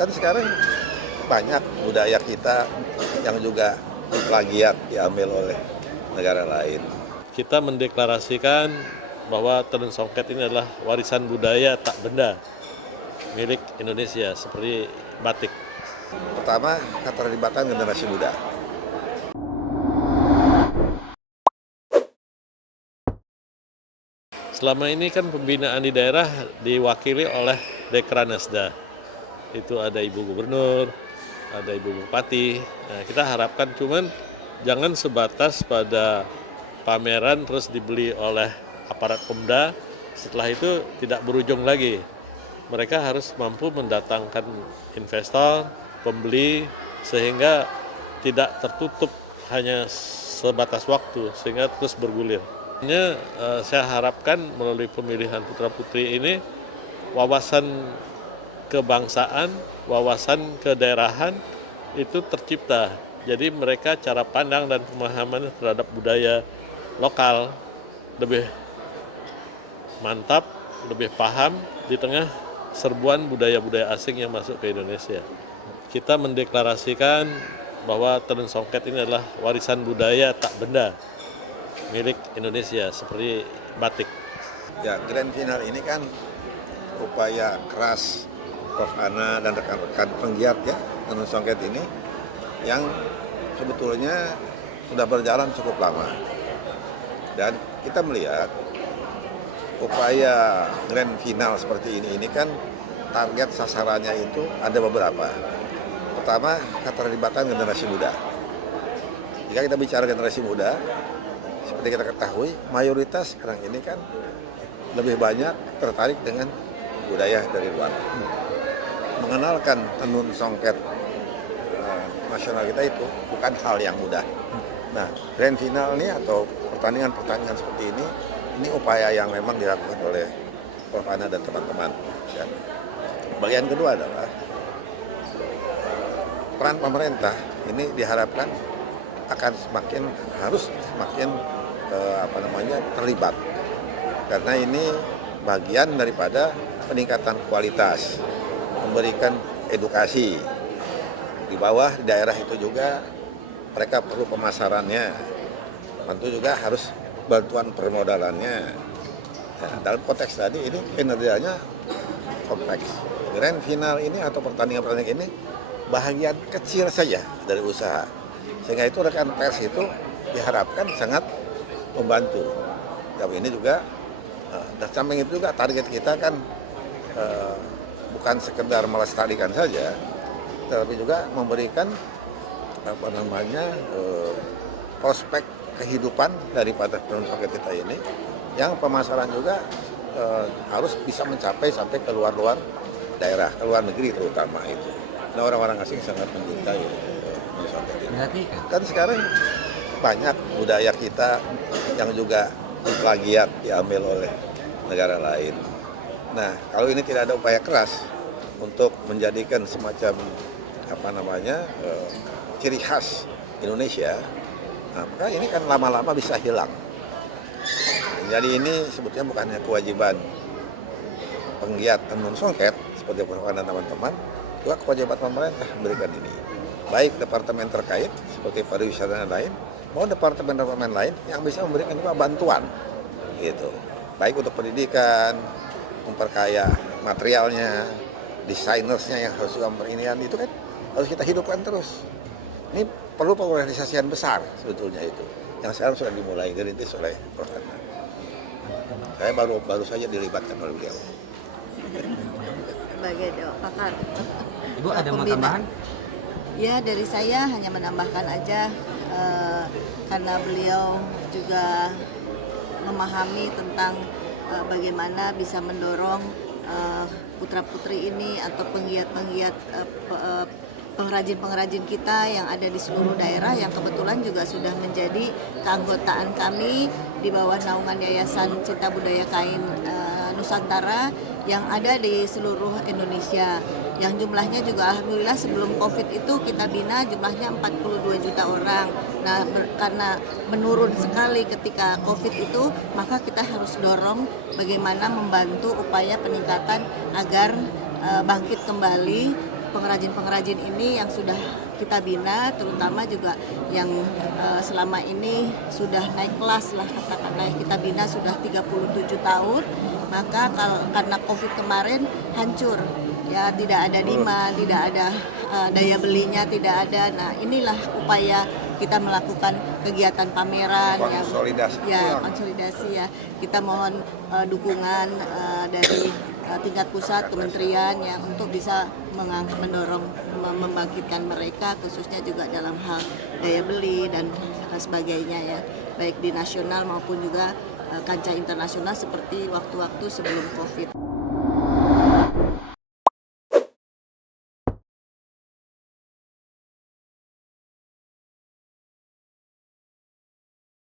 Kan sekarang banyak budaya kita yang juga plagiat diambil oleh negara lain. Kita mendeklarasikan bahwa tenun songket ini adalah warisan budaya tak benda milik Indonesia seperti batik. Pertama, keterlibatan generasi muda. Selama ini kan pembinaan di daerah diwakili oleh Dekranasda. Itu ada Ibu Gubernur, ada Ibu Bupati. Nah, kita harapkan cuman jangan sebatas pada pameran terus dibeli oleh aparat Pemda, setelah itu tidak berujung lagi. Mereka harus mampu mendatangkan investor, pembeli, sehingga tidak tertutup hanya sebatas waktu, sehingga terus bergulir. Saya harapkan melalui pemilihan putra-putri ini, wawasan kebangsaan, wawasan kedaerahan itu tercipta. Jadi mereka cara pandang dan pemahaman terhadap budaya lokal lebih mantap, lebih paham di tengah serbuan budaya-budaya asing yang masuk ke Indonesia. Kita mendeklarasikan bahwa tenun songket ini adalah warisan budaya tak benda milik Indonesia seperti batik. Ya, grand final ini kan upaya keras Prof. Ana dan rekan-rekan penggiat ya tenun songket ini yang sebetulnya sudah berjalan cukup lama. Dan kita melihat upaya grand final seperti ini kan target sasarannya itu ada beberapa. Pertama, keterlibatan generasi muda. Jika kita bicara generasi muda, seperti kita ketahui, mayoritas sekarang ini kan lebih banyak tertarik dengan budaya dari luar. Mengenalkan tenun songket nasional kita itu bukan hal yang mudah. Nah, grand final ini atau pertandingan-pertandingan seperti ini upaya yang memang dilakukan oleh Prof. Ana dan teman-teman. Dan bagian kedua adalah peran pemerintah ini diharapkan akan harus semakin terlibat, karena ini bagian daripada peningkatan kualitas, memberikan edukasi di bawah di daerah itu juga mereka perlu pemasarannya, tentu juga harus bantuan permodalannya. Nah, dalam konteks tadi ini kinerjanya kompleks. Grand final ini atau pertandingan-pertandingan ini bahagian kecil saja dari usaha, sehingga itu rekan pers itu diharapkan sangat membantu. Tapi ini juga dan samping itu juga target kita kan bukan sekedar melestarikan saja, tetapi juga memberikan prospek kehidupan daripada tenun songket kita ini, yang pemasaran juga harus bisa mencapai sampai ke luar daerah, ke luar negeri terutama itu. Nah, orang-orang asing sangat mencintai tenun songket ini. Kan sekarang banyak budaya kita yang juga plagiat diambil oleh negara lain. Nah, kalau ini tidak ada upaya keras untuk menjadikan semacam ciri khas Indonesia, nah, maka ini kan lama-lama bisa hilang. Jadi ini sebetulnya bukan hanya kewajiban penggiat tenun songket seperti Prof. dan teman-teman, juga kewajiban pemerintah memberikan ini. Baik departemen terkait seperti pariwisata dan lain, mau departemen-departemen lain yang bisa memberikan juga bantuan gitu. Baik untuk pendidikan, memperkaya materialnya, desainersnya yang harus juga perinian itu kan harus kita hidupkan terus. Ini perlu pengorganisasian besar sebetulnya itu, yang sekarang sudah dimulai dirintis oleh Prof. Ana. Saya baru saja dilibatkan oleh beliau. Sebagai pakar. Ibu ada mau tambahan? Ya, dari saya hanya menambahkan aja karena beliau juga memahami tentang bagaimana bisa mendorong putra-putri ini atau penggiat-penggiat pengrajin-pengrajin kita yang ada di seluruh daerah, yang kebetulan juga sudah menjadi keanggotaan kami di bawah naungan Yayasan Cinta Budaya Kain Nusantara yang ada di seluruh Indonesia, yang jumlahnya juga alhamdulillah sebelum Covid itu kita bina jumlahnya 42 juta orang. Nah, karena menurun sekali ketika Covid itu, maka kita harus dorong bagaimana membantu upaya peningkatan agar bangkit kembali pengrajin-pengrajin ini yang sudah kita bina, terutama juga yang selama ini sudah naik kelas lah katakanlah, kita bina sudah 37 tahun, maka karena COVID kemarin hancur, ya tidak ada demand, tidak ada daya belinya, tidak ada. Nah inilah upaya kita melakukan kegiatan pameran Konsolidasi. konsolidasi ya. Kita mohon dukungan dari tingkat pusat kementerian ya untuk bisa mendorong membangkitkan mereka, khususnya juga dalam hal daya beli dan sebagainya ya, baik di nasional maupun juga kancah internasional seperti waktu-waktu sebelum COVID.